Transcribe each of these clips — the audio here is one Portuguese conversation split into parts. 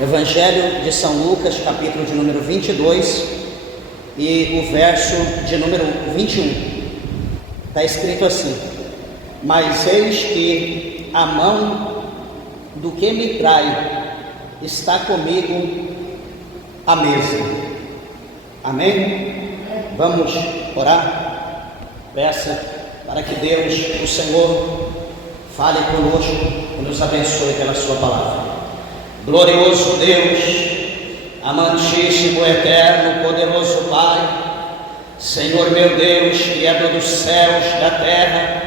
Evangelho de São Lucas, capítulo de número 22 e o verso de número 21. Está escrito assim: mas eis que a mão do que me trai está comigo à mesa. Amém? Vamos orar? Peça para que Deus, o Senhor, fale conosco e nos abençoe pela sua palavra. Glorioso Deus, amantíssimo, eterno, poderoso Pai, Senhor meu Deus, Criador dos céus e da terra,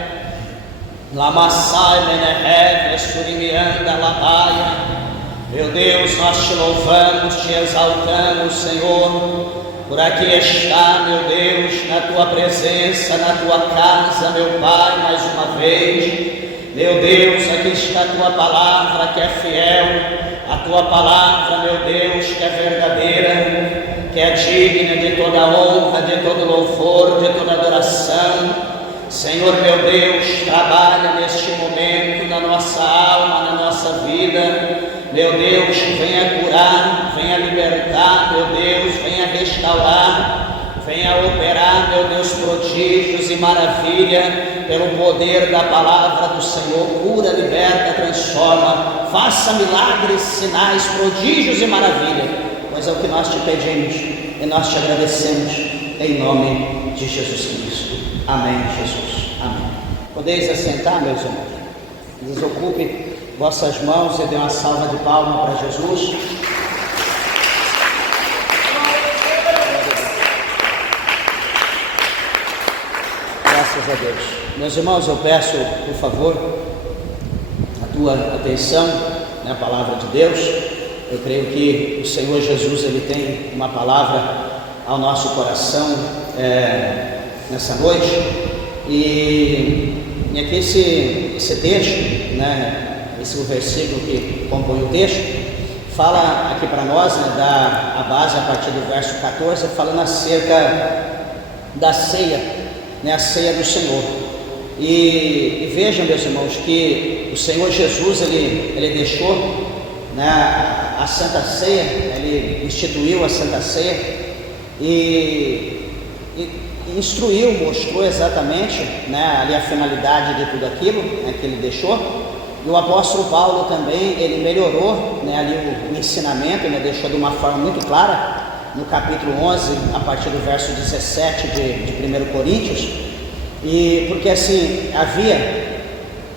Lamassai, Menehev, Surimianda, Labaia, meu Deus, nós te louvamos, te exaltamos, Senhor, por aqui está, meu Deus, na tua presença, na tua casa, meu Pai, mais uma vez. Meu Deus, aqui está a tua palavra que é fiel, a tua palavra, meu Deus, que é verdadeira, que é digna de toda honra, de todo louvor, de toda adoração. Senhor, meu Deus, trabalha neste momento na nossa alma, na nossa vida. Meu Deus, venha curar, venha libertar, meu Deus, venha restaurar, venha operar, meu Deus, prodígios e maravilha, pelo poder da palavra do Senhor. Cura, liberta, transforma, faça milagres, sinais, prodígios e maravilha, pois é o que nós te pedimos e nós te agradecemos, em nome de Jesus Cristo. Amém, Jesus. Amém. Podeis assentar, meus irmãos. Desocupe vossas mãos e dê uma salva de palmas para Jesus. Graças a Deus. Meus irmãos, eu peço, por favor, a tua atenção na palavra de Deus. Eu creio que o Senhor Jesus, Ele tem uma palavra ao nosso coração nessa noite. E aqui esse texto, né? Esse é o versículo que compõe o texto, fala aqui para nós, né, dá a base a partir do verso 14, falando acerca da ceia, né, a ceia do Senhor. E vejam, meus irmãos, que o Senhor Jesus, ele deixou, né, a Santa Ceia, ele instituiu a Santa Ceia e instruiu, mostrou exatamente, né, ali a finalidade de tudo aquilo, né, que ele deixou. E o apóstolo Paulo também, ele melhorou, né, ali o ensinamento, ele deixou de uma forma muito clara, no capítulo 11, a partir do verso 17 de 1 Coríntios, e porque assim, havia,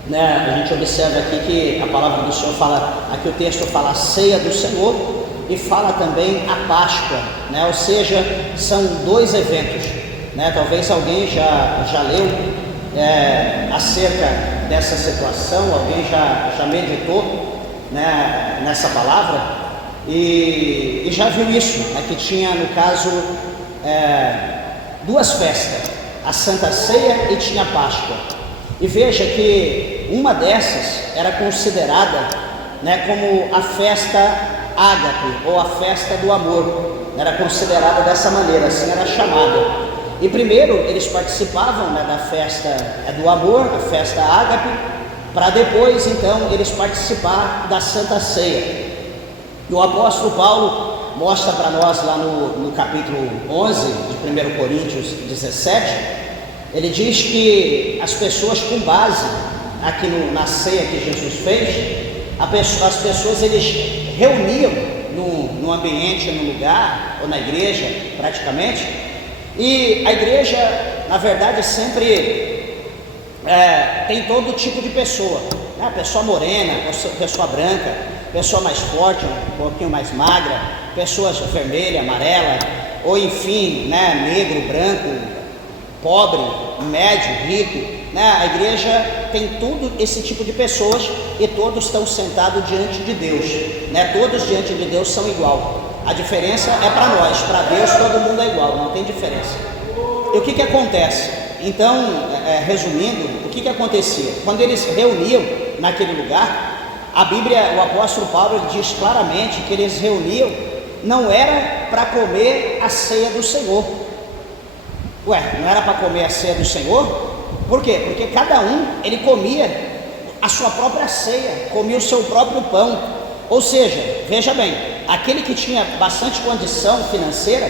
né, a gente observa aqui que a palavra do Senhor fala, aqui o texto fala a ceia do Senhor, e fala também a Páscoa, né, ou seja, são dois eventos, né, talvez alguém já leu acerca dessa situação, alguém já meditou, né, nessa palavra e já viu isso, né, que tinha no caso duas festas, a Santa Ceia e tinha a Páscoa. E veja que uma dessas era considerada, né, como a festa ágape ou a festa do amor, era considerada dessa maneira, assim era chamada. E primeiro eles participavam, né, da festa do amor, a festa ágape, para depois então eles participar da Santa Ceia. E o apóstolo Paulo mostra para nós lá no capítulo 11 de 1 Coríntios 17, ele diz que as pessoas, com base aqui na ceia que Jesus fez, as pessoas eles reuniam no ambiente, no lugar, ou na igreja praticamente. E a igreja, na verdade, sempre tem todo tipo de pessoa, né? Pessoa morena, pessoa branca, pessoa mais forte, um pouquinho mais magra, pessoas vermelha, amarela, ou enfim, né? Negro, branco, pobre, médio, rico, né? A igreja tem todo esse tipo de pessoas e todos estão sentados diante de Deus, né? Todos diante de Deus são igual. A diferença é para nós, para Deus todo mundo é igual, não tem diferença. E o que acontece? Então, resumindo, o que acontecia? Quando eles reuniam naquele lugar, a Bíblia, o apóstolo Paulo, ele diz claramente que eles reuniam, não era para comer a ceia do Senhor. Ué, não era para comer a ceia do Senhor? Por quê? Porque cada um, ele comia a sua própria ceia, comia o seu próprio pão. Ou seja, veja bem, aquele que tinha bastante condição financeira,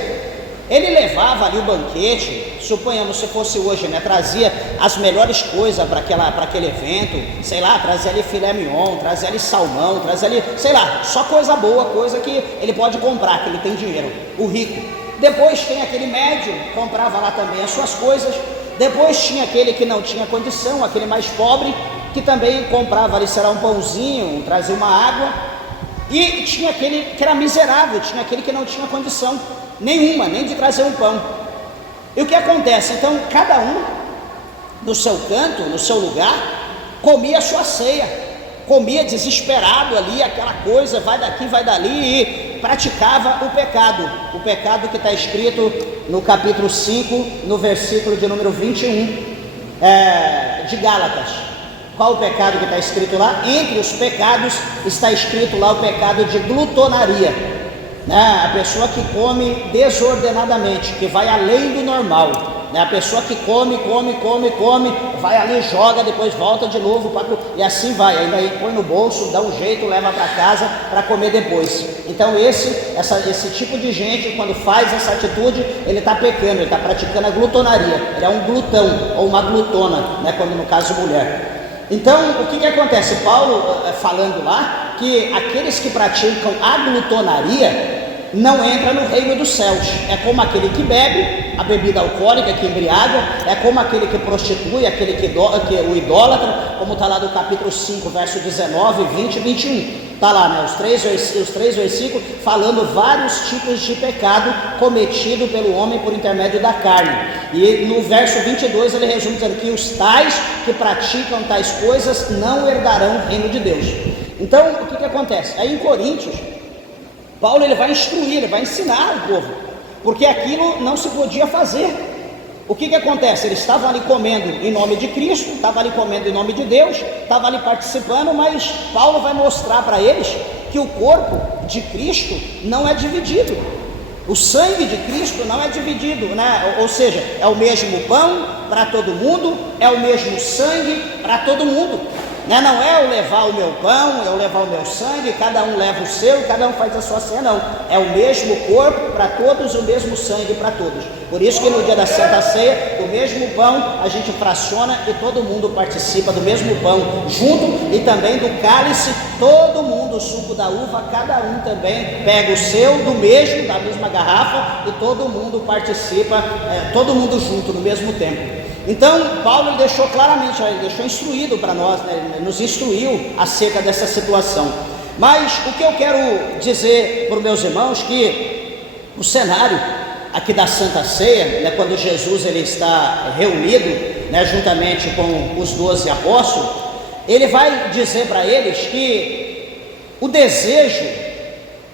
ele levava ali o banquete, suponhamos se fosse hoje, né, trazia as melhores coisas para aquele evento, sei lá, trazia ali filé mignon, trazia ali salmão, trazia ali, sei lá, só coisa boa, coisa que ele pode comprar, que ele tem dinheiro, o rico. Depois tem aquele médio, comprava lá também as suas coisas. Depois tinha aquele que não tinha condição, aquele mais pobre, que também comprava ali, será um pãozinho, trazia uma água. E tinha aquele que era miserável, tinha aquele que não tinha condição nenhuma, nem de trazer um pão. E o que acontece? Então, cada um no seu canto, no seu lugar, comia a sua ceia, comia desesperado ali, aquela coisa, vai daqui, vai dali, e praticava o pecado que está escrito no capítulo 5, no versículo de número 21 de Gálatas. Qual o pecado que está escrito lá? Entre os pecados está escrito lá o pecado de glutonaria, né? A pessoa que come desordenadamente, que vai além do normal, né? A pessoa que come, vai ali, joga, depois volta de novo, e assim vai, ainda aí põe no bolso, dá um jeito, leva para casa para comer depois. Então esse tipo de gente, quando faz essa atitude, ele está pecando, ele está praticando a glutonaria, ele é um glutão ou uma glutona, né? Quando no caso mulher. Então, o que acontece? Paulo falando lá que aqueles que praticam a glutonaria não entram no reino dos céus. É como aquele que bebe a bebida alcoólica, que embriaga, é como aquele que prostitui, aquele que o idólatra, como está lá no capítulo 5, verso 19, 20 e 21. Está lá, né, os três versículos falando vários tipos de pecado cometido pelo homem por intermédio da carne. E no verso 22 ele resume dizendo que os tais que praticam tais coisas não herdarão o reino de Deus. Então, o que acontece? Aí em Coríntios, Paulo ele vai instruir, ele vai ensinar o povo, porque aquilo não se podia fazer. O que acontece? Eles estavam ali comendo em nome de Cristo, estavam ali comendo em nome de Deus, estavam ali participando, mas Paulo vai mostrar para eles que o corpo de Cristo não é dividido, o sangue de Cristo não é dividido, né? Ou seja, é o mesmo pão para todo mundo, é o mesmo sangue para todo mundo, né? Não é eu levar o meu pão, eu levar o meu sangue, cada um leva o seu, cada um faz a sua ceia, não. É o mesmo corpo para todos, o mesmo sangue para todos. Por isso que no dia da Santa Ceia, o mesmo pão a gente fraciona e todo mundo participa do mesmo pão junto, e também do cálice, todo mundo, o suco da uva, cada um também pega o seu, da mesma garrafa, e todo mundo participa, todo mundo junto no mesmo tempo. Então, Paulo ele deixou claramente, ele deixou instruído para nós, né? Ele nos instruiu acerca dessa situação. Mas o que eu quero dizer para os meus irmãos, que o cenário aqui da Santa Ceia, né, quando Jesus ele está reunido, né, juntamente com os 12 apóstolos, ele vai dizer para eles que o desejo,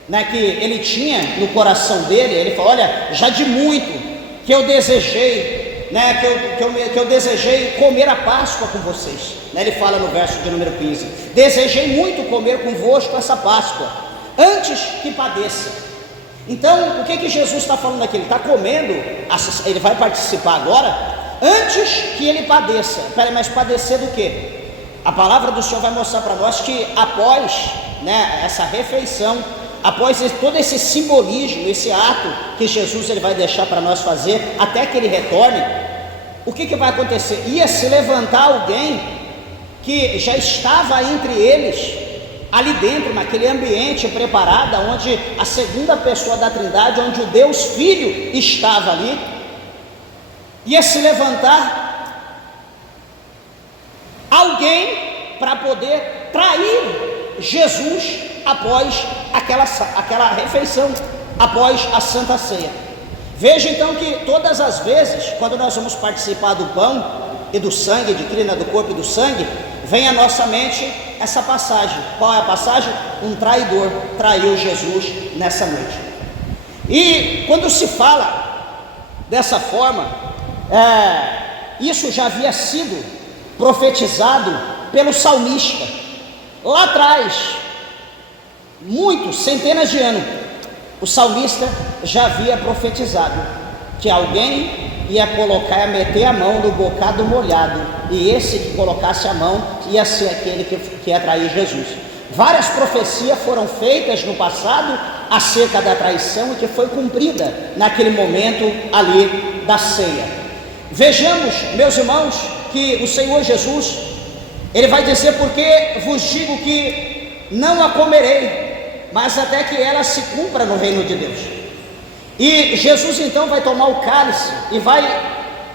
né, que ele tinha no coração dele, ele falou: olha, já de muito que eu desejei, né, que eu desejei comer a Páscoa com vocês, né? Ele fala no verso de número 15: desejei muito comer convosco essa Páscoa, antes que padeça. Então, o que Jesus está falando aqui? Ele está comendo, ele vai participar agora, antes que ele padeça. Peraí, mas padecer do quê? A palavra do Senhor vai mostrar para nós que após, né, essa refeição, após todo esse simbolismo, esse ato que Jesus ele vai deixar para nós fazer, até que ele retorne, o que vai acontecer? Ia se levantar alguém que já estava entre eles, ali dentro, naquele ambiente preparado, onde a segunda pessoa da Trindade, onde o Deus Filho estava ali, ia se levantar alguém para poder trair Jesus após aquela refeição, após a Santa Ceia. Veja então que todas as vezes, quando nós vamos participar do pão e do sangue de Cristo, do corpo e do sangue, vem à nossa mente essa passagem. Qual é a passagem? Um traidor traiu Jesus nessa noite. E quando se fala dessa forma, isso já havia sido profetizado pelo salmista lá atrás, centenas de anos. O salmista já havia profetizado que alguém ia meter a mão no bocado molhado, e esse que colocasse a mão ia ser aquele que ia trair Jesus. Várias profecias foram feitas no passado acerca da traição e que foi cumprida naquele momento ali da ceia. Vejamos, meus irmãos, que o Senhor Jesus, Ele vai dizer: porque vos digo que não a comerei, mas até que ela se cumpra no reino de Deus. E Jesus então vai tomar o cálice e vai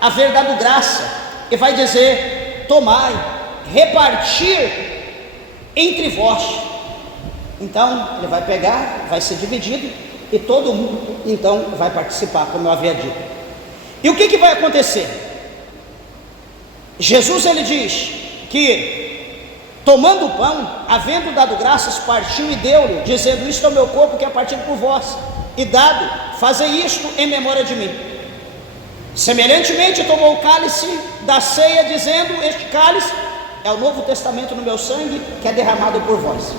haver dado graça, e vai dizer: tomai, repartir entre vós. Então ele vai pegar, vai ser dividido, e todo mundo então vai participar, como eu havia dito. E o que vai acontecer? Jesus, ele diz que, tomando o pão, havendo dado graças, partiu e deu-lhe, dizendo: isto é o meu corpo que é partido por vós, e dado, fazei isto em memória de mim. Semelhantemente tomou o cálice da ceia, dizendo: este cálice é o novo testamento no meu sangue, que é derramado por vós.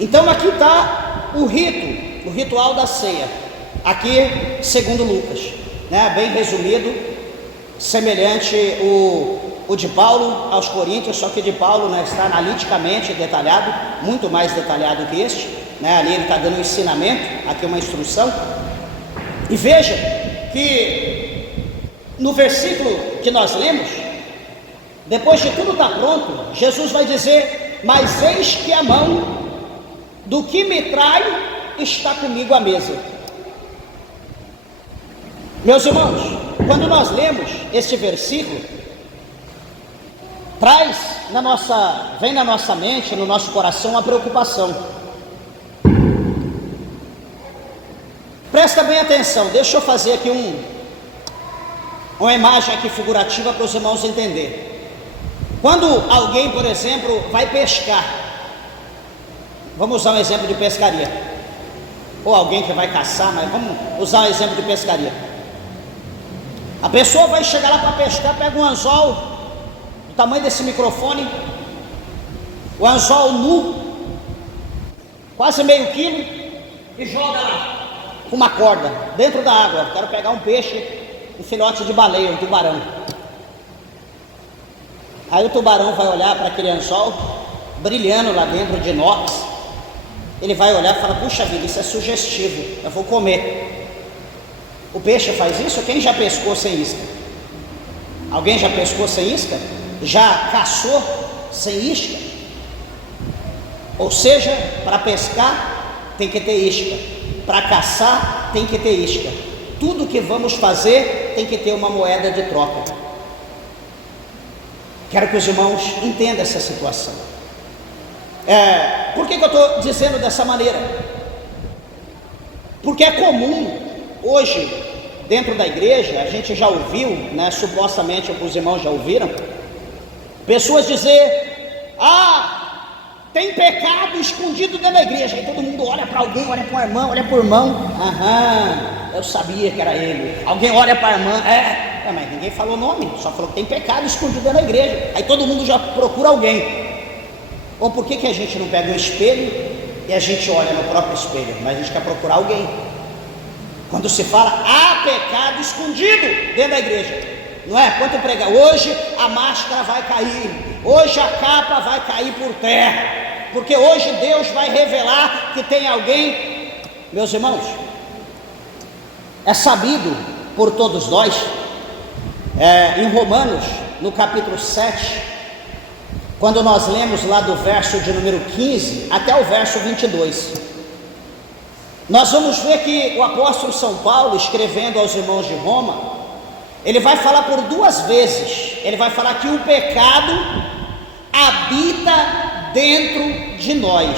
Então aqui está o rito, o ritual da ceia, aqui segundo Lucas, né? Bem resumido, semelhante o de Paulo aos Coríntios, só que de Paulo, né, está analiticamente detalhado, muito mais detalhado que este, né? Ali ele está dando um ensinamento, aqui uma instrução. E veja que no versículo que nós lemos, depois de tudo estar pronto, Jesus vai dizer: mas eis que a mão do que me trai está comigo à mesa. Meus irmãos, quando nós lemos este versículo, vem na nossa mente, no nosso coração, uma preocupação. Presta bem atenção, deixa eu fazer aqui uma imagem aqui figurativa para os irmãos entenderem. Quando alguém, por exemplo, vai pescar, vamos usar um exemplo de pescaria, ou alguém que vai caçar, mas vamos usar um exemplo de pescaria. A pessoa vai chegar lá para pescar, pega um anzol do tamanho desse microfone, o anzol nu, quase meio quilo, e joga lá com uma corda dentro da água. Eu quero pegar um peixe, um filhote de baleia, um tubarão. Aí o tubarão vai olhar para aquele anzol brilhando lá dentro de inox. Ele vai olhar e fala: puxa vida, isso é sugestivo, eu vou comer. O peixe faz isso? Quem já pescou sem isca? Alguém já pescou sem isca? Já caçou sem isca? Ou seja, para pescar tem que ter isca, para caçar tem que ter isca. Tudo que vamos fazer tem que ter uma moeda de troca. Quero que os irmãos entendam essa situação. Por que eu estou dizendo dessa maneira? Porque é comum hoje, dentro da igreja, a gente já ouviu, né, supostamente os irmãos já ouviram, pessoas dizer: tem pecado escondido dentro da igreja. Aí todo mundo olha para alguém, olha para o irmão, olha para o irmão. Eu sabia que era ele. Alguém olha para a irmã, mas ninguém falou nome, só falou que tem pecado escondido dentro da igreja. Aí todo mundo já procura alguém. Ou por que a gente não pega um espelho e a gente olha no próprio espelho, mas a gente quer procurar alguém? Quando se fala: há pecado escondido dentro da igreja, não é? Quando prega: hoje a máscara vai cair, hoje a capa vai cair por terra, porque hoje Deus vai revelar que tem alguém. Meus irmãos, é sabido por todos nós, em Romanos, no capítulo 7, quando nós lemos lá do verso de número 15 até o verso 22, nós vamos ver que o apóstolo São Paulo, escrevendo aos irmãos de Roma, ele vai falar por duas vezes, ele vai falar que o pecado habita dentro de nós.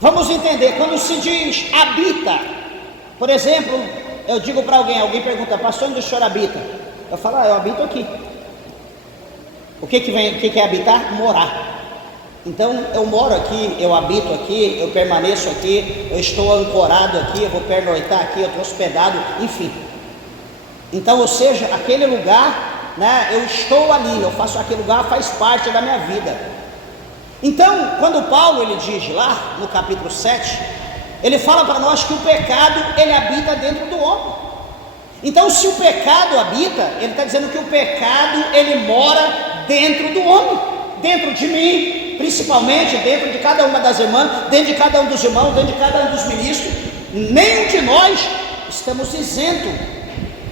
Vamos entender, quando se diz habita, por exemplo, eu digo para alguém pergunta: pastor, onde o senhor habita? Eu falo: eu habito aqui. O que é habitar? Morar. Então eu moro aqui, eu habito aqui, eu permaneço aqui, eu estou ancorado aqui, eu vou pernoitar aqui, eu estou hospedado, enfim. Então, ou seja, aquele lugar, né, eu estou ali, eu faço aquele lugar, faz parte da minha vida. Então, quando Paulo ele diz lá no capítulo 7, ele fala para nós que o pecado ele habita dentro do homem. Então, se o pecado habita, ele está dizendo que o pecado ele mora dentro do homem, dentro de mim, principalmente dentro de cada uma das irmãs, dentro de cada um dos irmãos, dentro de cada um dos ministros, nenhum de nós estamos isentos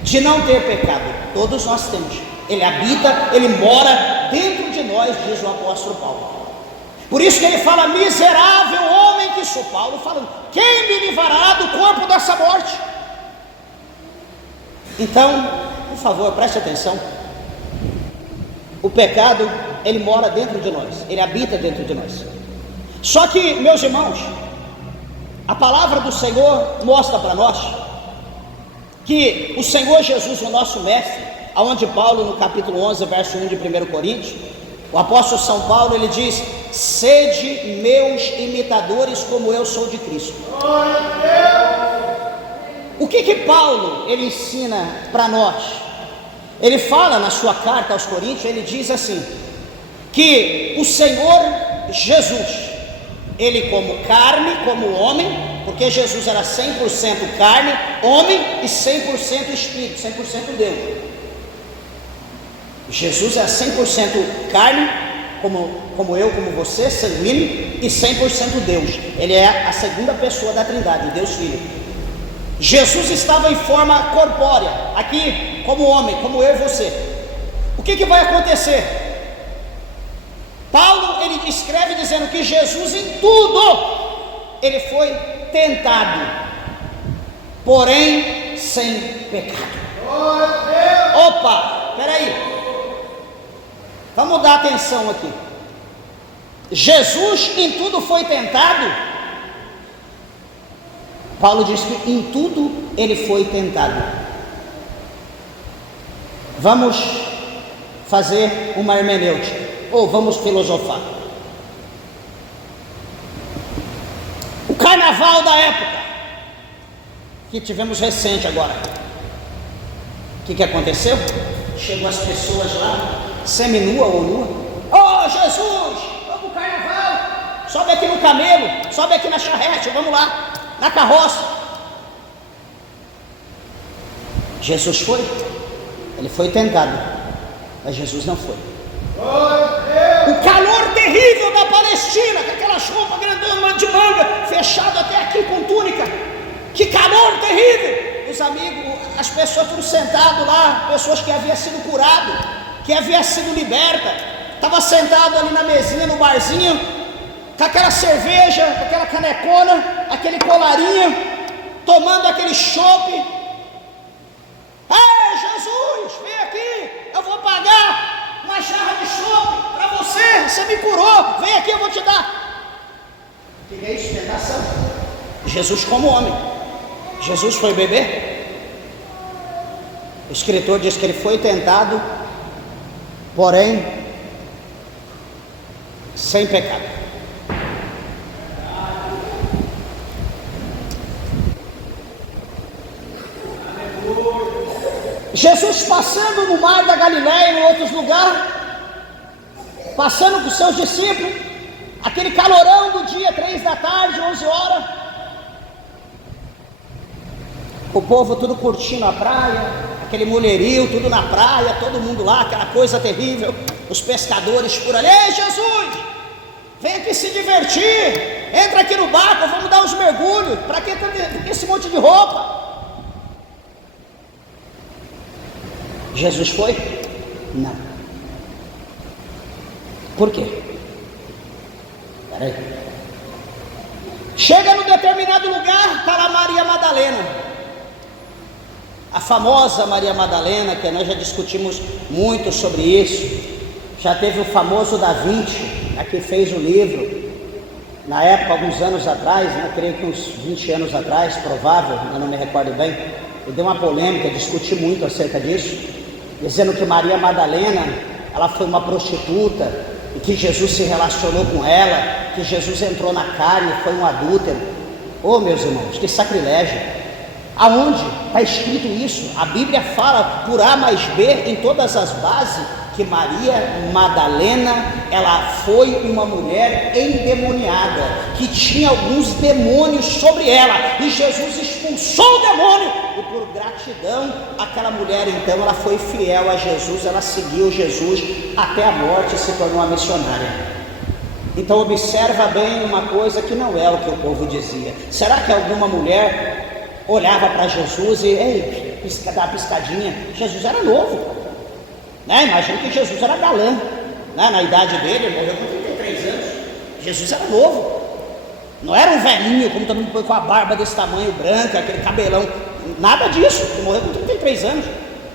de não ter pecado. Todos nós temos. Ele habita, ele mora dentro de nós, diz o apóstolo Paulo. Por isso que ele fala: miserável homem que sou. Paulo falando: quem me livrará do corpo dessa morte? Então, por favor, preste atenção. O pecado, ele mora dentro de nós, ele habita dentro de nós. Só que, meus irmãos, a palavra do Senhor mostra para nós que o Senhor Jesus, o nosso mestre, aonde Paulo, no capítulo 11, verso 1 de 1 Coríntios, o apóstolo São Paulo, ele diz: sede meus imitadores como eu sou de Cristo. O que Paulo, ele ensina para nós? Ele fala na sua carta aos Coríntios, ele diz assim, que o Senhor Jesus, ele como carne, como homem, porque Jesus era 100% carne, homem, e 100% espírito, 100% Deus. Jesus é 100% carne, como eu, como você, sanguíneo, e 100% Deus. Ele é a segunda pessoa da Trindade, Deus Filho. Jesus estava em forma corpórea, aqui como homem, como eu e você. O que vai acontecer? Paulo, ele escreve dizendo que Jesus em tudo, ele foi tentado, porém sem pecado. Opa, peraí, vamos dar atenção aqui. Jesus em tudo foi tentado. Paulo diz que em tudo ele foi tentado. Vamos fazer uma hermenêutica, ou vamos filosofar. O carnaval da época, que tivemos recente agora, o que aconteceu? Chegou as pessoas lá, seminua ou nua. Oh Jesus, vamos pro carnaval, sobe aqui no camelo, sobe aqui na charrete, vamos lá, na carroça. Jesus foi? Ele foi tentado, mas Jesus não foi. O calor terrível da Palestina, com aquelas roupas grandonas de manga, fechado até aqui com túnica, que calor terrível. Os amigos, as pessoas tudo sentado lá, pessoas que haviam sido curado, que haviam sido liberta, estava sentado ali na mesinha, no barzinho, com aquela cerveja, com aquela canecona, aquele colarinho, tomando aquele chopp. Ei, Jesus, vem aqui, eu vou pagar uma jarra de chopp para você me curou, vem aqui, eu vou te dar. O que é isso? Tentação. Jesus como homem. Jesus foi beber? O escritor diz que ele foi tentado, porém sem pecado. Jesus passando no mar da Galileia e em outros lugares, passando com seus discípulos, aquele calorão do dia, 3 da tarde, 11 horas, o povo tudo curtindo a praia, aquele mulherio, tudo na praia, todo mundo lá, aquela coisa terrível, os pescadores por ali. Ei Jesus, vem aqui se divertir, entra aqui no barco, vamos dar uns mergulhos, para que esse monte de roupa? Jesus foi? Não. Por quê? Peraí. Chega num determinado lugar, está lá Maria Madalena, a famosa Maria Madalena, que nós já discutimos muito sobre isso. Já teve o famoso Da Vinci, que fez o livro, na época, alguns anos atrás, creio que uns 20 anos atrás, provável, eu não me recordo bem, e deu uma polêmica, discuti muito acerca disso, dizendo que Maria Madalena, ela foi uma prostituta, e que Jesus se relacionou com ela, que Jesus entrou na carne, foi um adúltero. Oh, meus irmãos, que sacrilégio! Aonde está escrito isso? A Bíblia fala por A mais B, em todas as bases, que Maria Madalena, ela foi uma mulher endemoniada, que tinha alguns demônios sobre ela, e Jesus expulsou o demônio, e por gratidão, aquela mulher então, ela foi fiel a Jesus, ela seguiu Jesus até a morte e se tornou uma missionária. Então observa bem uma coisa que não é o que o povo dizia. Será que alguma mulher olhava para Jesus e, ei, dá uma piscadinha? Jesus era novo, né? Imagina que Jesus era galã, né? Na idade dele, ele morreu com 33 anos. Jesus era novo, não era um velhinho como todo mundo põe, com a barba desse tamanho, branca, aquele cabelão, nada disso. Ele morreu com 33 anos.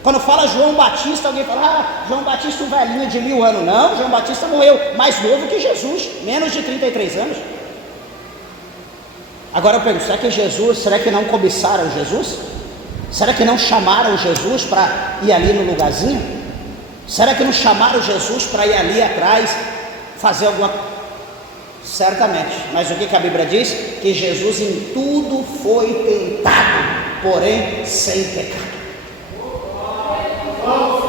Quando fala João Batista, alguém fala, João Batista, um velhinho de 1000 anos. Não, João Batista morreu mais novo que Jesus, menos de 33 anos. Agora eu pergunto, será que não cobiçaram Jesus? Será que não chamaram Jesus para ir ali no lugarzinho? Será que não chamaram Jesus para ir ali atrás, fazer alguma coisa? Certamente, mas o que a Bíblia diz? Que Jesus em tudo foi tentado, porém sem pecado.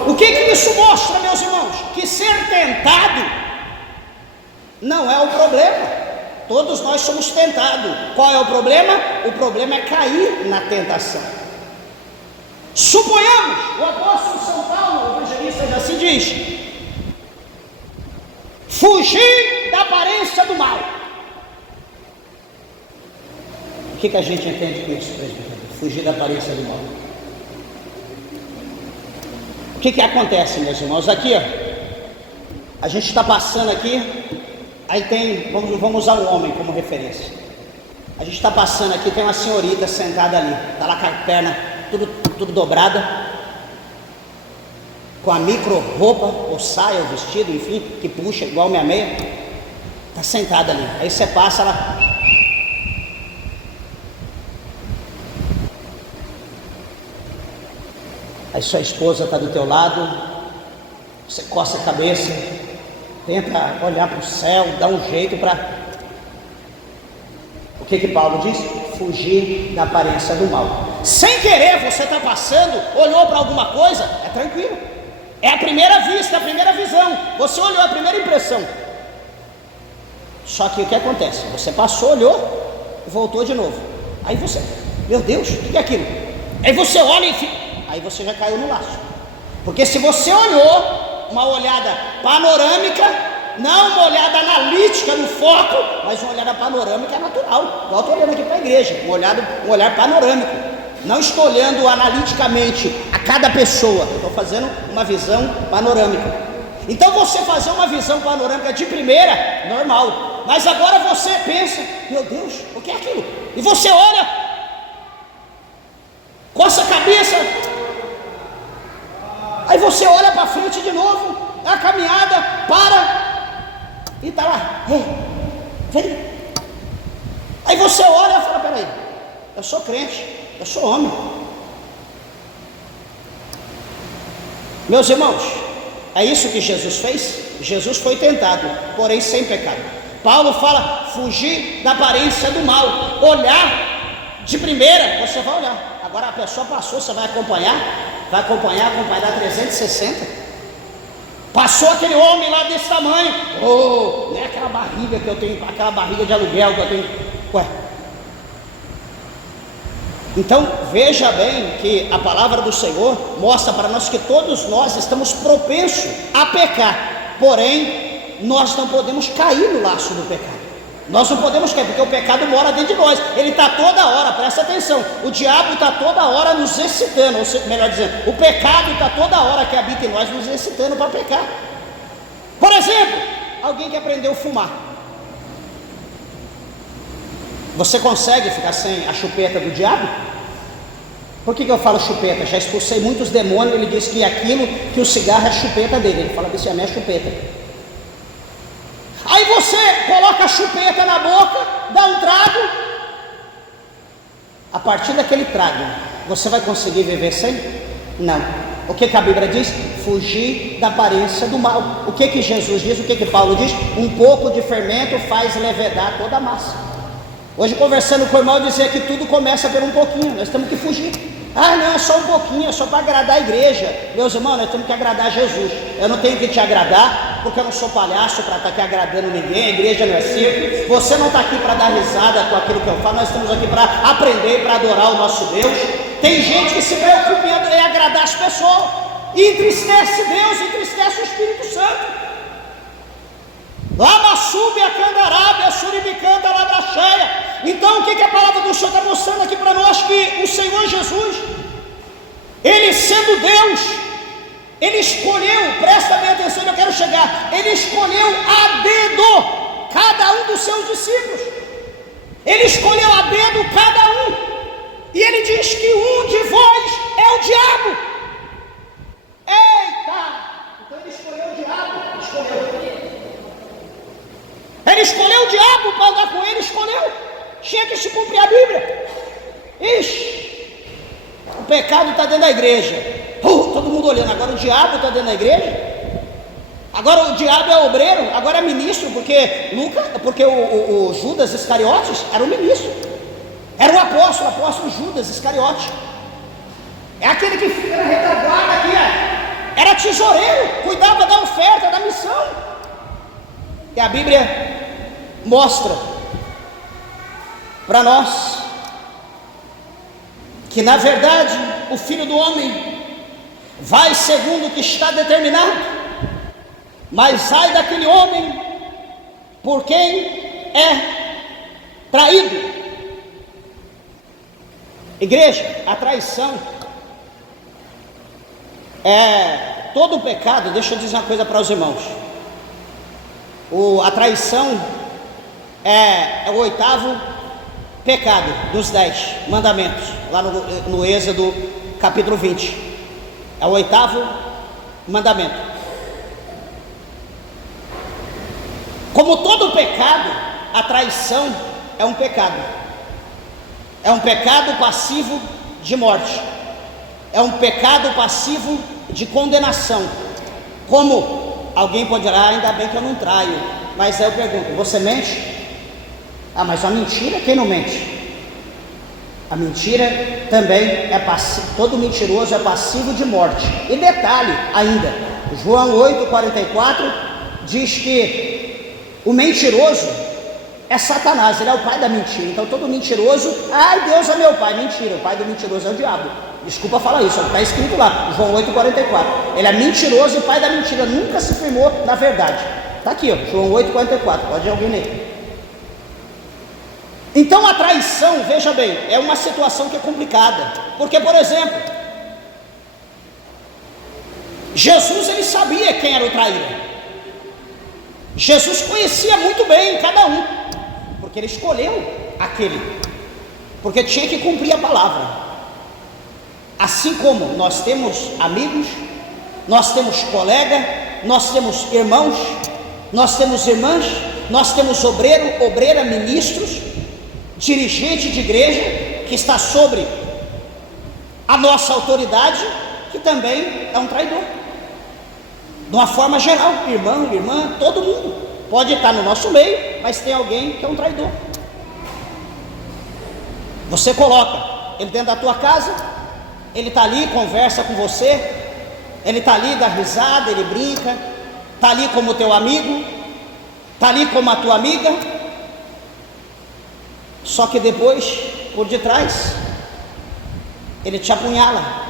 O que isso mostra, meus irmãos? Que ser tentado não é o problema. Todos nós somos tentados. Qual é o problema? O problema é cair na tentação. Suponhamos, o apóstolo São Paulo, o evangelista, já se diz: fugir da aparência do mal. O que a gente entende com isso, presbítero? Fugir da aparência do mal. O que acontece, meus irmãos? Aqui, ó, a gente está passando aqui, aí tem, vamos usar o homem como referência. A gente está passando aqui, tem uma senhorita sentada ali, está lá com a perna tudo dobrada, com a micro roupa, ou saia, ou vestido, enfim, que puxa igual minha meia, está sentada ali. Aí você passa, ela... Aí sua esposa está do teu lado, você coça a cabeça, tenta olhar para o céu, dá um jeito para... O que Paulo diz? Fugir da aparência do mal. Sem querer, você está passando, olhou para alguma coisa, é tranquilo. É a primeira vista, a primeira visão. Você olhou, a primeira impressão. Só que o que acontece? Você passou, olhou e voltou de novo. Aí você, meu Deus, o que é aquilo? Aí você olha e fica... Aí você já caiu no laço. Porque se você olhou, uma olhada panorâmica, não uma olhada analítica no foco, mas uma olhada panorâmica é natural. Igual eu estou olhando aqui para a igreja, um olhar panorâmico. Não estou olhando analiticamente a cada pessoa, eu estou fazendo uma visão panorâmica. Então você fazer uma visão panorâmica de primeira, normal. Mas agora você pensa, meu Deus, o que é aquilo? E você olha, coça a cabeça, aí você olha para frente de novo, a caminhada, para, e está lá, vem. Aí você olha e fala, peraí, eu sou crente, eu sou homem. Meus irmãos, é isso que Jesus fez? Jesus foi tentado, porém sem pecado. Paulo fala, fugir da aparência do mal. Olhar de primeira, você vai olhar. Agora a pessoa passou, você vai acompanhar 360. Passou aquele homem lá desse tamanho. Oh, não é aquela barriga que eu tenho, aquela barriga de aluguel que eu tenho. Ué. Então veja bem que a palavra do Senhor mostra para nós que todos nós estamos propensos a pecar, porém nós não podemos cair no laço do pecado. Nós não podemos cair, porque o pecado mora dentro de nós. Ele está toda hora, presta atenção, o diabo está toda hora nos excitando, ou seja, melhor dizendo, o pecado está toda hora que habita em nós nos excitando para pecar. Por exemplo, alguém que aprendeu a fumar, você consegue ficar sem a chupeta do diabo? Por que eu falo chupeta? Já expulsei muitos demônios. Ele diz que aquilo, que o cigarro é a chupeta dele. Ele fala, isso é a minha chupeta. Aí você coloca a chupeta na boca, dá um trago. A partir daquele trago, você vai conseguir viver sem? Não. O que a Bíblia diz? Fugir da aparência do mal. O que Jesus diz? O que Paulo diz? Um pouco de fermento faz levedar toda a massa. Hoje, conversando com o irmão, eu dizia que tudo começa por um pouquinho. Nós temos que fugir. Ah, não, é só um pouquinho, é só para agradar a igreja. Meus irmãos, nós temos que agradar Jesus. Eu não tenho que te agradar, porque eu não sou palhaço para estar aqui agradando ninguém. A igreja não é circo. Você não está aqui para dar risada com aquilo que eu falo. Nós estamos aqui para aprender, para adorar o nosso Deus. Tem gente que se preocupa em agradar as pessoas e entristece Deus, entristece o Espírito Santo. Lama sube a candarábia, suribicanta, labracheia. Então o que a palavra do Senhor está mostrando aqui para nós? Que o Senhor Jesus, Ele sendo Deus, Ele escolheu, presta bem atenção, eu quero chegar, Ele escolheu a dedo cada um dos seus discípulos. Ele escolheu a dedo cada um. E Ele diz que um de vós é o diabo. Eita! Então Ele escolheu o diabo. Ele escolheu o diabo para andar com Ele, escolheu. Tinha que se cumprir a Bíblia. Ixi, o pecado está dentro da igreja. Todo mundo olhando. Agora o diabo está dentro da igreja. Agora o diabo é obreiro, agora é ministro, porque o Judas Iscariotes era o ministro, era o apóstolo Judas Iscariote, é aquele que fica na retaguarda aqui, era tesoureiro, cuidava da oferta, da missão. E a Bíblia mostra para nós que na verdade o Filho do Homem vai segundo o que está determinado. Mas ai daquele homem por quem é traído. Igreja, a traição é todo o pecado. Deixa eu dizer uma coisa para os irmãos. A traição é o 8º pecado dos 10 mandamentos, lá no Êxodo capítulo 20. É o 8º mandamento. Como todo pecado, a traição é um pecado. É um pecado passivo de morte. É um pecado passivo de condenação. Como alguém pode dizer, ainda bem que eu não traio. Mas aí eu pergunto, você mente? Mas a mentira, quem não mente? A mentira também é passivo. Todo mentiroso é passivo de morte. E detalhe ainda, João 8,44 diz que o mentiroso é Satanás, ele é o pai da mentira. Então todo mentiroso, Deus é meu pai. Mentira, o pai do mentiroso é o diabo. Desculpa falar isso, está escrito lá, João 8,44. Ele é mentiroso e pai da mentira, nunca se firmou na verdade. Está aqui, João 8,44, pode alguém ler. Então a traição, veja bem, é uma situação que é complicada. Porque, por exemplo, Jesus, ele sabia quem era o traíra. Jesus conhecia muito bem cada um, porque ele escolheu aquele, porque tinha que cumprir a palavra. Assim como nós temos amigos, nós temos colega, nós temos irmãos, nós temos irmãs, nós temos obreiro, obreira, ministros, dirigente de igreja que está sobre a nossa autoridade, que também é um traidor. De uma forma geral, irmão, irmã, todo mundo pode estar no nosso meio, mas tem alguém que é um traidor. Você coloca ele dentro da tua casa, ele está ali, conversa com você, ele está ali, dá risada, ele brinca, está ali como teu amigo, está ali como a tua amiga, só que depois, por detrás, ele te apunhala.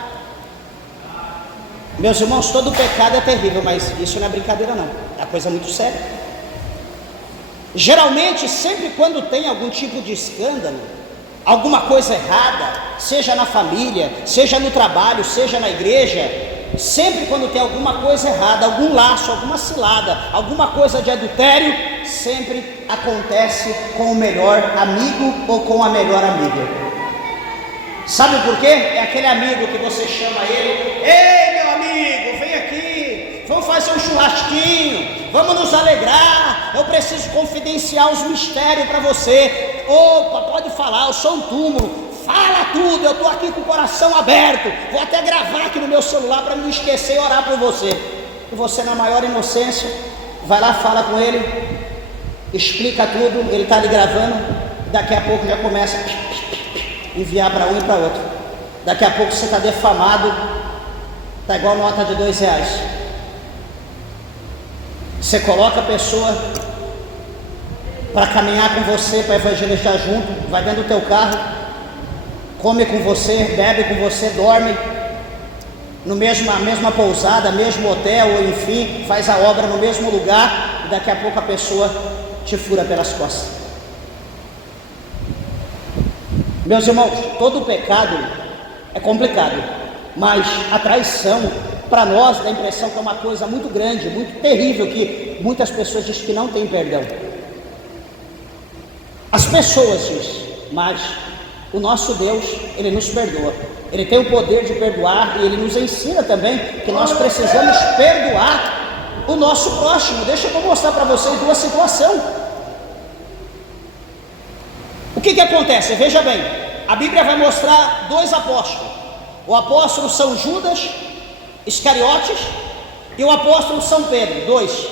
Meus irmãos, todo pecado é terrível, mas isso não é brincadeira não, é coisa muito séria. Geralmente, sempre quando tem algum tipo de escândalo, alguma coisa errada, seja na família, seja no trabalho, seja na igreja, sempre quando tem alguma coisa errada, algum laço, alguma cilada, alguma coisa de adultério, sempre acontece com o melhor amigo ou com a melhor amiga. Sabe por quê? É aquele amigo que você chama ele, ei meu amigo, vem aqui, vamos fazer um churrasquinho, vamos nos alegrar, eu preciso confidenciar os mistérios para você. Opa, pode falar, eu sou um túmulo, fala tudo, eu estou aqui com o coração aberto, vou até gravar aqui no meu celular para não esquecer e orar por você. E você, na maior inocência, vai lá, fala com ele, explica tudo, ele está ali gravando, daqui a pouco já começa a enviar para um e para outro. Daqui a pouco você está defamado, está igual nota de R$2. Você coloca a pessoa para caminhar com você, para evangelizar junto, vai dentro do teu carro, come com você, bebe com você, dorme na mesma pousada, mesmo hotel, ou enfim, faz a obra no mesmo lugar. daqui a pouco a pessoa te fura pelas costas. Meus irmãos, todo pecado é complicado, mas a traição, para nós, dá a impressão que é uma coisa muito grande, muito terrível, que muitas pessoas dizem que não tem perdão. As pessoas dizem, mas o nosso Deus, Ele nos perdoa. Ele tem o poder de perdoar e Ele nos ensina também que nós precisamos perdoar o nosso próximo. Deixa eu mostrar para vocês duas situações. O que acontece? Veja bem, a Bíblia vai mostrar dois apóstolos. O apóstolo São Judas Iscariotes e o apóstolo São Pedro, dois.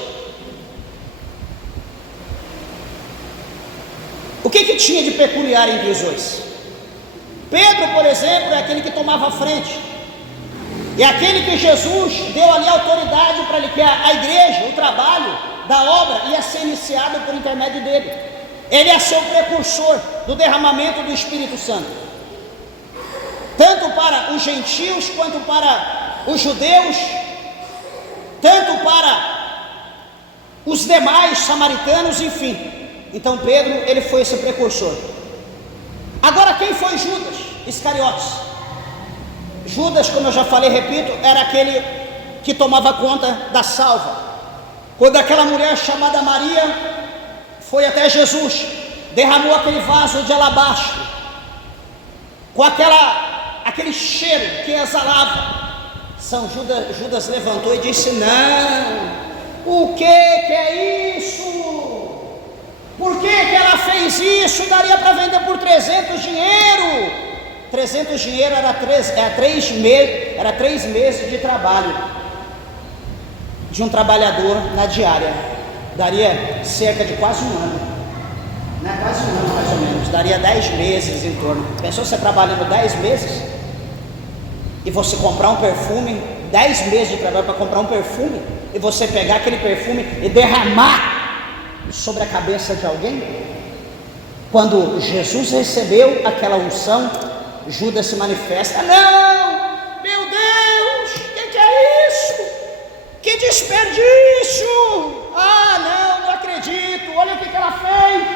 O que tinha de peculiar entre os dois? Pedro, por exemplo, é aquele que tomava a frente, é aquele que Jesus deu ali autoridade para ele, que a igreja, o trabalho da obra ia ser iniciado por intermédio dele. Ele ia ser o precursor do derramamento do Espírito Santo, tanto para os gentios quanto para os judeus, tanto para os demais samaritanos, enfim. Então Pedro, ele foi esse precursor. Agora, quem foi Judas Iscariotes? Judas, como eu já falei, repito, era aquele que tomava conta da salva. Quando aquela mulher chamada Maria foi até Jesus, derramou aquele vaso de alabastro, com aquele cheiro que exalava, São Judas levantou e disse: não, o que é isso? Por que ela fez isso? Daria para vender por 300 dinheiro. 300 dinheiro era 3 meses de trabalho de um trabalhador na diária. Daria cerca de quase um ano, né? Quase um ano mais ou menos. Daria 10 meses em torno. Pensou você trabalhando 10 meses e você comprar um perfume, 10 meses de trabalho para comprar um perfume, e você pegar aquele perfume e derramar sobre a cabeça de alguém? Quando Jesus recebeu aquela unção, Judas se manifesta: não, meu Deus, o que é isso? Que desperdício! Não acredito, olha o que ela fez.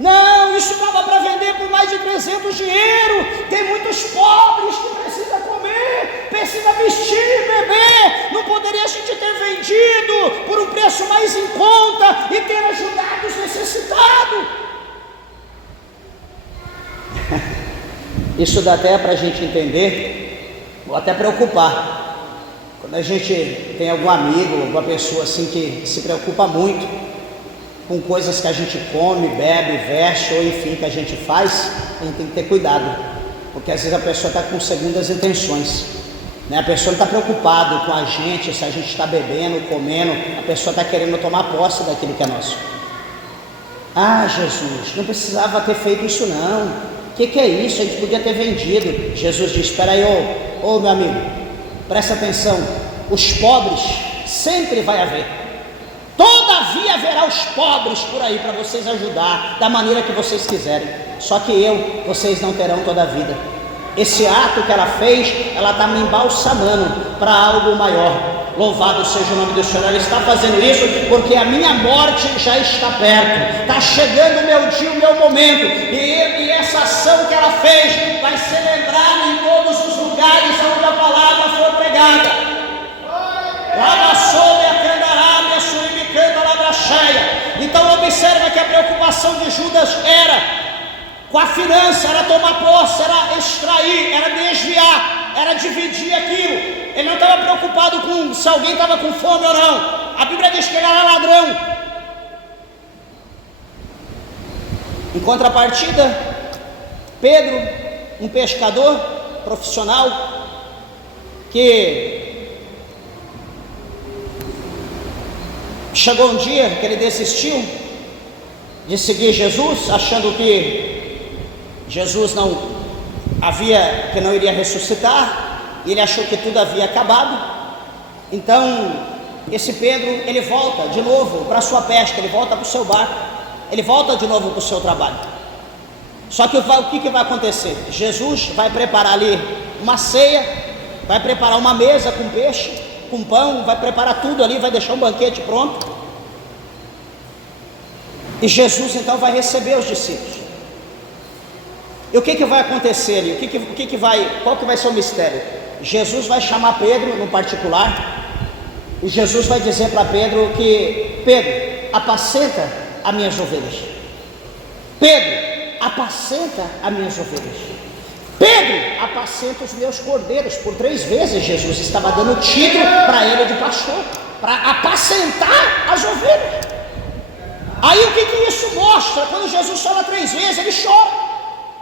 Não, isso dava para vender por mais de 300 dinheiro. Tem muitos pobres que precisam comer, precisa vestir, beber. Não poderia a gente ter vendido por um preço mais em conta e ter ajudado os necessitados? Isso dá até para a gente entender, ou até preocupar. Quando a gente tem algum amigo, alguma pessoa assim que se preocupa muito com coisas que a gente come, bebe, veste, ou enfim, que a gente faz, a gente tem que ter cuidado, porque às vezes a pessoa está com segundas intenções, né? A pessoa não está preocupada com a gente, se a gente está bebendo, comendo, a pessoa está querendo tomar posse daquilo que é nosso. Jesus, não precisava ter feito isso não, o que é isso? A gente podia ter vendido. Jesus diz: espera aí, ô meu amigo, presta atenção, os pobres sempre vai haver, todavia haverá os pobres por aí para vocês ajudar da maneira que vocês quiserem, só que vocês não terão toda a vida. Esse ato que ela fez, ela está me embalsamando para algo maior. Louvado seja o nome do Senhor. Ela está fazendo isso porque a minha morte já está perto, está chegando o meu dia, o meu momento, e essa ação que ela fez vai ser lembrada em todos os lugares onde a palavra for pregada. Então observa que a preocupação de Judas era com a finança, era tomar posse, era extrair, era desviar, era dividir aquilo. Ele não estava preocupado com se alguém estava com fome ou não. A Bíblia diz que ele era ladrão. Em contrapartida, Pedro, um pescador profissional, que chegou um dia que ele desistiu de seguir Jesus, achando que Jesus não iria ressuscitar. Ele achou que tudo havia acabado. Então esse Pedro, ele volta de novo para a sua pesca, ele volta para o seu barco, ele volta de novo para o seu trabalho. Só que o que vai acontecer? Jesus vai preparar ali uma ceia, vai preparar uma mesa com peixe, com pão, vai preparar tudo ali, vai deixar um banquete pronto. E Jesus então vai receber os discípulos. E o que vai acontecer ali? Qual que vai ser o mistério? Jesus vai chamar Pedro no particular, e Jesus vai dizer para Pedro que: Pedro, apacenta as minhas ovelhas. Pedro, apacenta as minhas ovelhas. Pedro, apacenta os meus cordeiros. Por 3 vezes Jesus estava dando título para ele de pastor, para apacentar as ovelhas. Aí o que isso mostra? Quando Jesus fala 3 vezes, ele chora.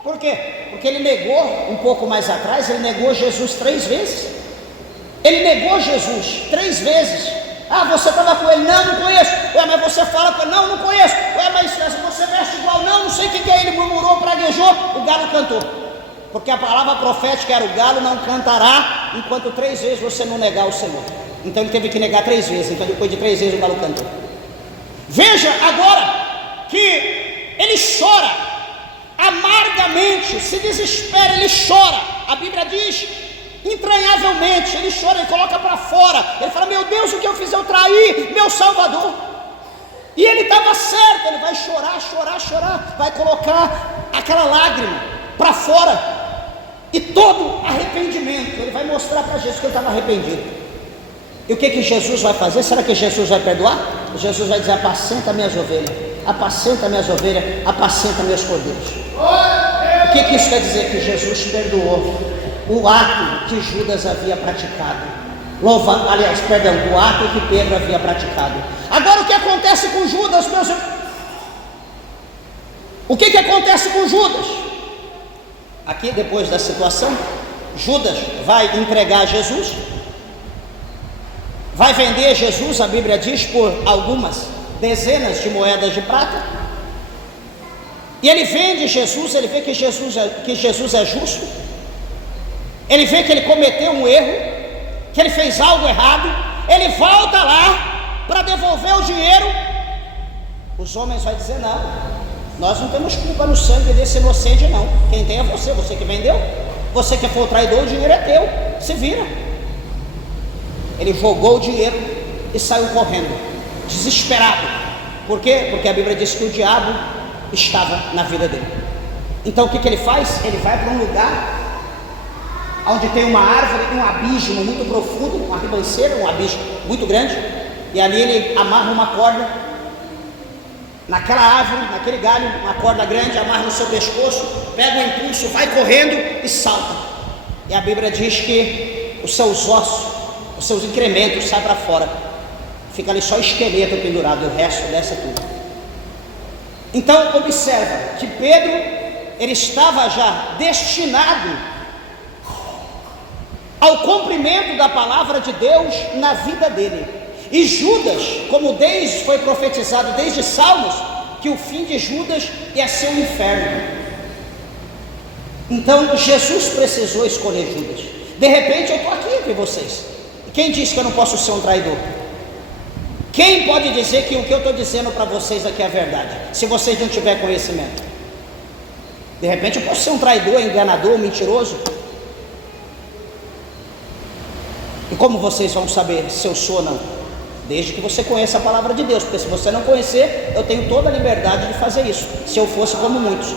Por quê? Porque ele negou, um pouco mais atrás, ele negou Jesus 3 vezes. Ele negou Jesus 3 vezes. Ah, você estava com ele? Não conheço. Ué, mas você fala com ele? Não conheço. Ué, mas você veste igual? Não sei o que é. Ele murmurou, praguejou, o galo cantou. Porque a palavra profética era: o galo não cantará enquanto 3 vezes você não negar o Senhor. Então ele teve que negar 3 vezes. Então depois de 3 vezes o galo cantou. Veja agora que ele chora amargamente, se desespera, ele chora. A Bíblia diz entranhavelmente, ele chora, ele coloca para fora, ele fala: meu Deus, o que eu fiz? Eu traí meu Salvador. E ele estava certo, ele vai chorar, vai colocar aquela lágrima para fora, e todo arrependimento, ele vai mostrar para Jesus que ele estava arrependido. E o que Jesus vai fazer? Será que Jesus vai perdoar? Jesus vai dizer: apacenta minhas ovelhas, apacenta minhas ovelhas, apacenta meus cordeiros. O que isso quer dizer? Que Jesus perdoou o ato que Judas havia praticado. O ato que Pedro havia praticado. Agora o que acontece com Judas, meus irmãos? O que acontece com Judas? Aqui, depois da situação, Judas vai entregar Jesus, vai vender Jesus, a Bíblia diz, por algumas dezenas de moedas de prata. E ele vende Jesus, ele vê que Jesus é justo, ele vê que ele cometeu um erro, que ele fez algo errado, ele volta lá para devolver o dinheiro. Os homens vão dizer: não, nós não temos culpa no sangue desse inocente não, quem tem é você que vendeu, você que foi o traidor, o dinheiro é teu, se vira. Ele jogou o dinheiro e saiu correndo, desesperado. Por quê? Porque a Bíblia diz que o diabo estava na vida dele. Então o que ele faz? Ele vai para um lugar onde tem uma árvore, um abismo muito profundo, uma ribanceira, um abismo muito grande, e ali ele amarra uma corda naquela árvore, naquele galho, uma corda grande, amarra no seu pescoço, pega o impulso, vai correndo e salta. E a Bíblia diz que os seus ossos, os seus incrementos saem para fora, fica ali só esqueleto pendurado, e o resto desce tudo. Então observa que Pedro, ele estava já destinado ao cumprimento da palavra de Deus na vida dele. E Judas, como foi profetizado desde Salmos, que o fim de Judas ia ser o inferno. Então Jesus precisou escolher Judas. De repente eu estou aqui entre vocês. Quem disse que eu não posso ser um traidor? Quem pode dizer que o que eu estou dizendo para vocês aqui é a verdade, se vocês não tiverem conhecimento? De repente eu posso ser um traidor, enganador, mentiroso. E como vocês vão saber se eu sou ou não? Desde que você conheça a palavra de Deus, porque se você não conhecer, eu tenho toda a liberdade de fazer isso, se eu fosse como muitos.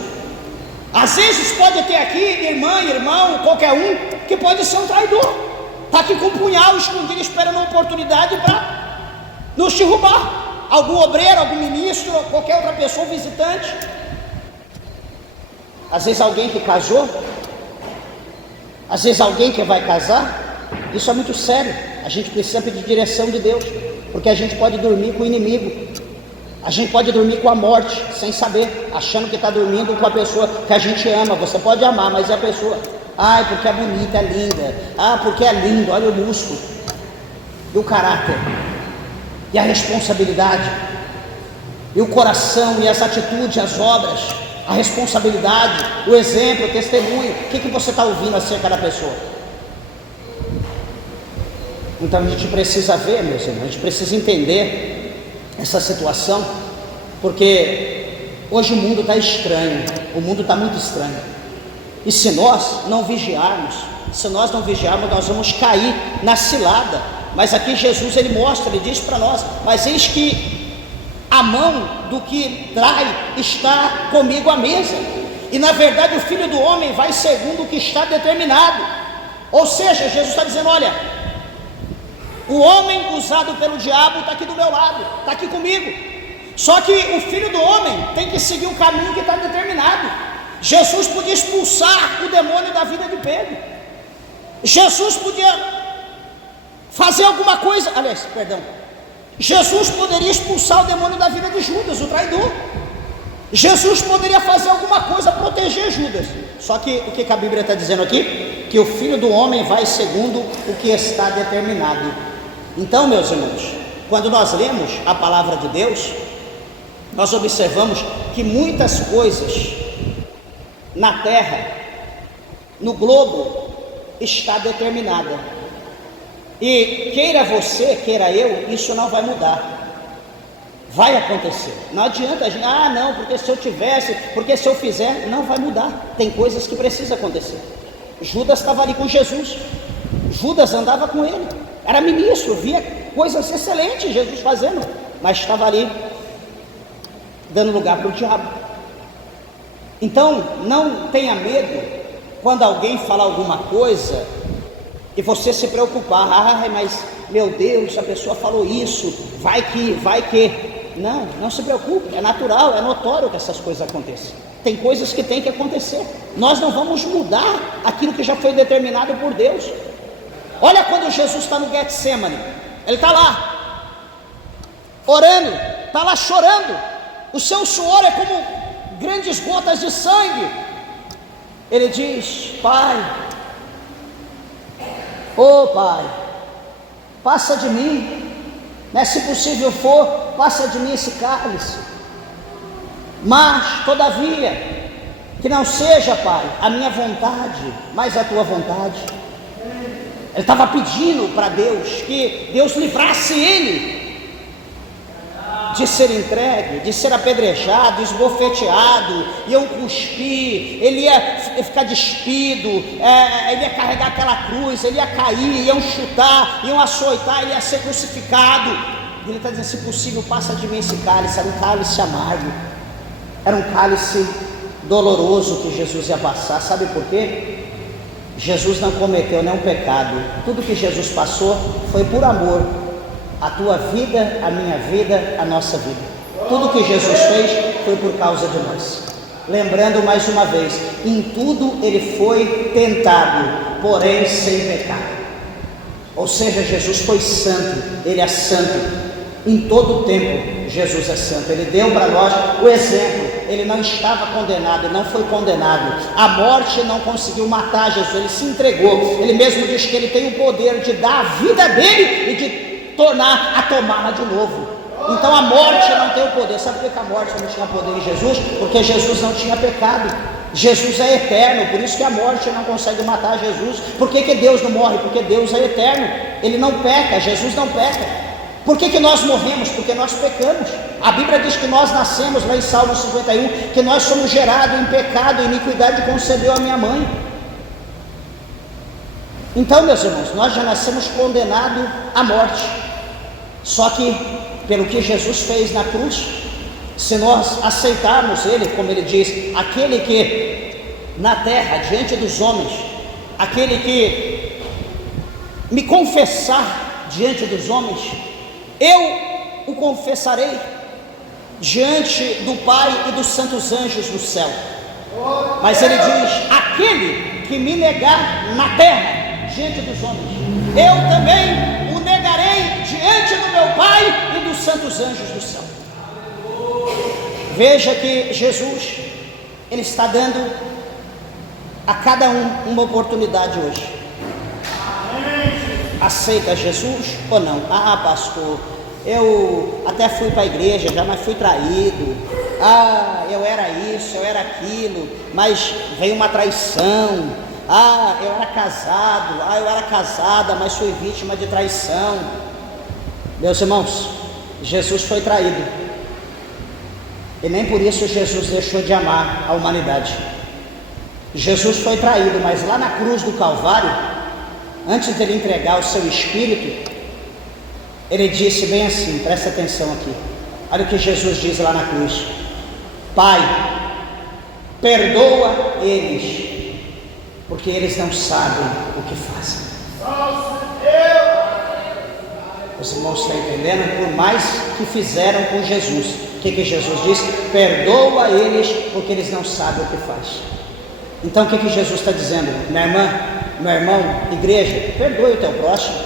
Às vezes pode ter aqui irmã, irmão, qualquer um, que pode ser um traidor, está aqui com um punhal escondido, esperando uma oportunidade para nos derrubar. Algum obreiro, algum ministro, qualquer outra pessoa, um visitante. Às vezes alguém que casou, às vezes alguém que vai casar. Isso é muito sério. A gente precisa pedir direção de Deus, porque a gente pode dormir com o inimigo, a gente pode dormir com a morte sem saber, achando que está dormindo com a pessoa que a gente ama. Você pode amar, mas é a pessoa: ai, porque é bonita, é linda, ah, porque é lindo, olha o músculo. E o caráter, e a responsabilidade, e o coração, e as atitudes, as obras, a responsabilidade, o exemplo, o testemunho. O que você está ouvindo acerca da pessoa? Então a gente precisa ver, meus irmãos, a gente precisa entender essa situação, porque hoje o mundo está estranho, o mundo está muito estranho, e se nós não vigiarmos, nós vamos cair na cilada. Mas aqui Jesus, ele mostra, ele diz para nós: mas eis que a mão do que trai está comigo à mesa. E na verdade o Filho do Homem vai segundo o que está determinado. Ou seja, Jesus está dizendo: olha, o homem usado pelo diabo está aqui do meu lado, está aqui comigo. Só que o Filho do Homem tem que seguir o caminho que está determinado. Jesus podia expulsar o demônio da vida de Pedro. Jesus podia fazer alguma coisa, Jesus poderia expulsar o demônio da vida de Judas, o traidor. Jesus poderia fazer alguma coisa, proteger Judas. Só que o que a Bíblia está dizendo aqui? Que o Filho do Homem vai segundo o que está determinado. Então, meus irmãos, quando nós lemos a palavra de Deus, nós observamos que muitas coisas na terra, no globo, está determinada. E queira você, queira eu, isso não vai mudar. Vai acontecer. Não adianta a gente, não, porque se eu tivesse, porque se eu fizer, não vai mudar. Tem coisas que precisam acontecer. Judas estava ali com Jesus. Judas andava com ele. Era ministro, via coisas excelentes Jesus fazendo, mas estava ali dando lugar para o diabo. Então, não tenha medo quando alguém falar alguma coisa e você se preocupar: mas meu Deus, a pessoa falou isso, vai que. Não se preocupe, é natural, é notório que essas coisas aconteçam. Tem coisas que tem que acontecer. Nós não vamos mudar aquilo que já foi determinado por Deus. Olha quando Jesus está no Getsemane, ele está lá orando, está lá chorando, o seu suor é como grandes gotas de sangue. Ele diz: Pai, Pai, passa de mim, se possível for, passa de mim esse cálice, mas todavia que não seja, Pai, a minha vontade, mas a tua vontade. Ele estava pedindo para Deus que Deus livrasse ele de ser entregue, de ser apedrejado, esbofeteado, iam cuspir, ele ia ficar despido, ele ia carregar aquela cruz, ele ia cair, iam chutar, iam açoitar, ele ia ser crucificado. Ele está dizendo: se possível, passa de mim esse cálice. Era um cálice amargo, era um cálice doloroso que Jesus ia passar. Sabe por quê? Jesus não cometeu nenhum pecado. Tudo que Jesus passou foi por amor. A tua vida, a minha vida, a nossa vida. Tudo que Jesus fez foi por causa de nós. Lembrando mais uma vez, em tudo ele foi tentado, porém sem pecado. Ou seja, Jesus foi santo, ele é santo. Em todo o tempo, Jesus é santo. Ele deu para nós o exemplo. Ele não estava condenado, não foi condenado. A morte não conseguiu matar Jesus, ele se entregou. Ele mesmo diz que ele tem o poder de dar a vida dele e de tornar a tomá-la de novo. Então a morte não tem o poder. Sabe por que a morte não tinha poder em Jesus? Porque Jesus não tinha pecado. Jesus é eterno, por isso que a morte não consegue matar Jesus. Por que Deus não morre? Porque Deus é eterno, ele não peca, Jesus não peca. Por que nós morremos? Porque nós pecamos. A Bíblia diz que nós nascemos, lá em Salmo 51, que nós somos gerados em pecado e iniquidade, concebeu a minha mãe. Então, meus irmãos, nós já nascemos condenados à morte. Só que, pelo que Jesus fez na cruz, se nós aceitarmos ele, como ele diz, aquele que na terra, diante dos homens, aquele que me confessar diante dos homens, eu o confessarei diante do Pai e dos santos anjos do céu. Mas ele diz: aquele que me negar na terra, diante dos homens, eu também o negarei diante do meu Pai e dos santos anjos do céu. Veja que Jesus, ele está dando a cada um uma oportunidade hoje. Aceita Jesus ou não? Pastor, eu até fui para a igreja já, mas fui traído. Eu era isso, eu era aquilo, mas veio uma traição. Eu era casado, eu era casada, mas fui vítima de traição. Meus irmãos, Jesus foi traído, e nem por isso Jesus deixou de amar a humanidade. Jesus foi traído, mas lá na cruz do Calvário, antes dele entregar o seu espírito, ele disse bem assim, presta atenção aqui: Olha o que Jesus diz lá na cruz: Pai, perdoa eles, porque eles não sabem o que fazem. Os irmãos estão entendendo? Por mais que fizeram com Jesus, o que Jesus diz? Perdoa eles, porque eles não sabem o que faz. Então o que Jesus está dizendo? Minha irmã, meu irmão, igreja, perdoe o teu próximo,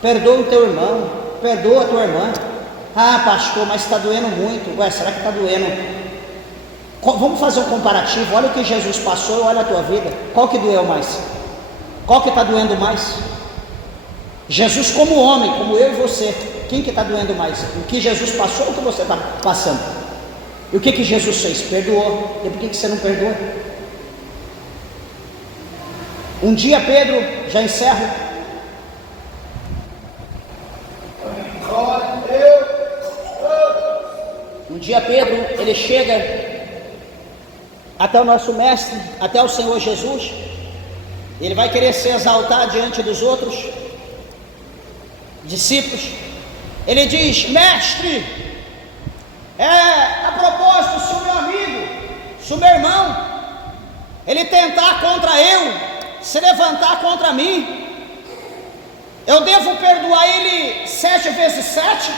perdoa o teu irmão, perdoa a tua irmã. Ah, pastor, mas está doendo muito. Ué, será que está doendo? Vamos fazer um comparativo. Olha o que Jesus passou e olha a tua vida. Qual que doeu mais? Qual que está doendo mais? Jesus como homem, como eu e você. Quem que está doendo mais? O que Jesus passou ou o que você está passando? E o que Jesus fez? Perdoou. E por que você não perdoa? Um dia Pedro, já encerro. Um dia Pedro, ele chega até o nosso mestre, até o Senhor Jesus. Ele vai querer se exaltar diante dos outros discípulos. Ele diz: mestre, a propósito, se o meu amigo, se o meu irmão, ele tentar contra eu, se levantar contra mim, eu devo perdoar ele 7 vezes 7?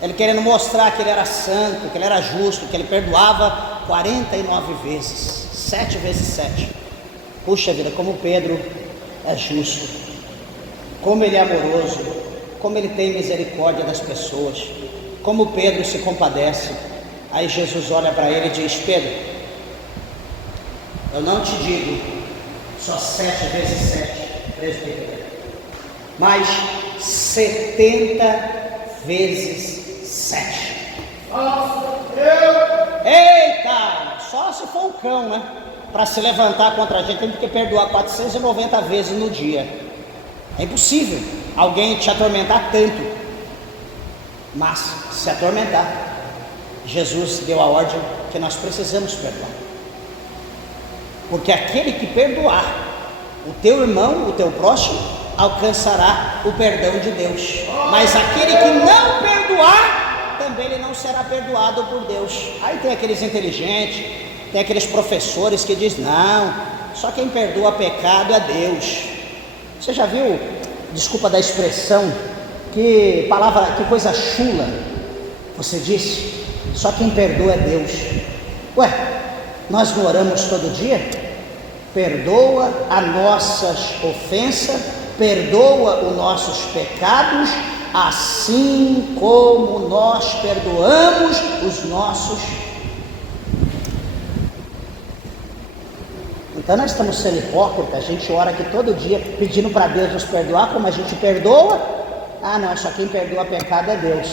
Ele querendo mostrar que ele era santo, que ele era justo, que ele perdoava 49 vezes, 7 vezes 7. Puxa vida, como Pedro é justo, como ele é amoroso, como ele tem misericórdia das pessoas, como Pedro se compadece. Aí Jesus olha para ele e diz: Pedro, eu não te digo só 7 vezes 7, mas 70 vezes 7. Eita, só se for um cão, né? Para se levantar contra a gente, tem que perdoar 490 vezes no dia. É impossível alguém te atormentar tanto. Mas se atormentar, Jesus deu a ordem que nós precisamos perdoar. Porque aquele que perdoar o teu irmão, o teu próximo, alcançará o perdão de Deus. Mas aquele que não perdoar, também ele não será perdoado por Deus. Aí tem aqueles inteligentes, tem aqueles professores que dizem: não, só quem perdoa pecado é Deus. Você já viu, desculpa da expressão, que palavra, que coisa chula você disse? Só quem perdoa é Deus. Ué, nós não oramos todo dia? Perdoa as nossas ofensas, perdoa os nossos pecados, assim como nós perdoamos os nossos. Então nós estamos sendo hipócritas. A gente ora aqui todo dia pedindo para Deus nos perdoar, como a gente perdoa. Ah não, só quem perdoa pecado é Deus.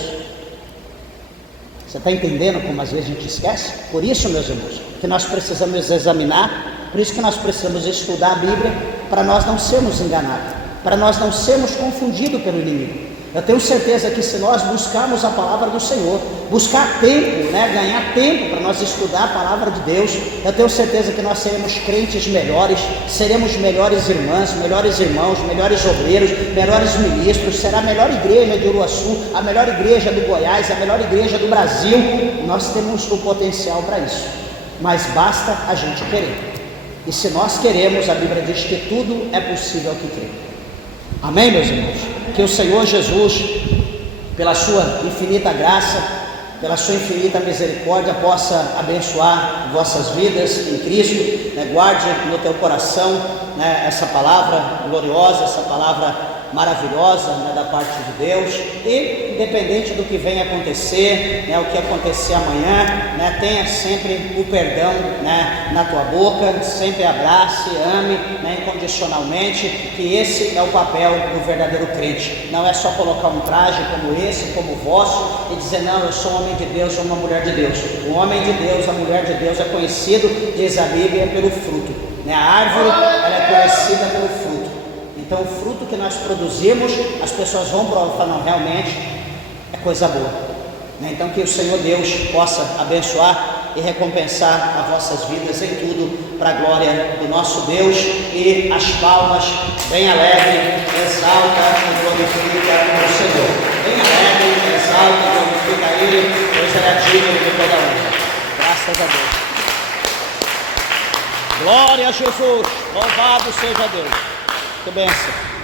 Você está entendendo como às vezes a gente esquece? Por isso, meus irmãos, que nós precisamos examinar, por isso que nós precisamos estudar a Bíblia, para nós não sermos enganados, para nós não sermos confundidos pelo inimigo. Eu tenho certeza que se nós buscarmos a palavra do Senhor, buscar tempo, ganhar tempo para nós estudar a palavra de Deus, eu tenho certeza que nós seremos crentes melhores, seremos melhores irmãs, melhores irmãos, melhores obreiros, melhores ministros, será a melhor igreja de Uruaçu, a melhor igreja do Goiás, a melhor igreja do Brasil. Nós temos o potencial para isso, mas basta a gente querer. E se nós queremos, a Bíblia diz que tudo é possível ao que crê. Amém, meus irmãos? Que o Senhor Jesus, pela sua infinita graça, pela sua infinita misericórdia, possa abençoar vossas vidas em Cristo, Guarde no teu coração, essa palavra gloriosa, essa palavra maravilhosa, da parte de Deus. E independente do que venha acontecer, o que acontecer amanhã, tenha sempre o perdão, na tua boca, sempre abrace, ame, incondicionalmente, que esse é o papel do verdadeiro crente. Não é só colocar um traje como esse, como o vosso, e dizer: não, eu sou um homem de Deus, ou uma mulher de Deus. O homem de Deus, a mulher de Deus é conhecido, diz a Bíblia, pelo fruto. A árvore, ela é conhecida pelo fruto. Então o fruto que nós produzimos, as pessoas vão provar e falar: não, realmente é coisa boa. Então que o Senhor Deus possa abençoar e recompensar as vossas vidas em tudo, para a glória do nosso Deus. E as palmas bem alegre, exalta e glorifica o Senhor. Bem alegre, exalta exalta, glorifica a Ele, pois Ele é digno de toda honra. Graças a Deus. Glória a Jesus, louvado seja Deus. Que bênção.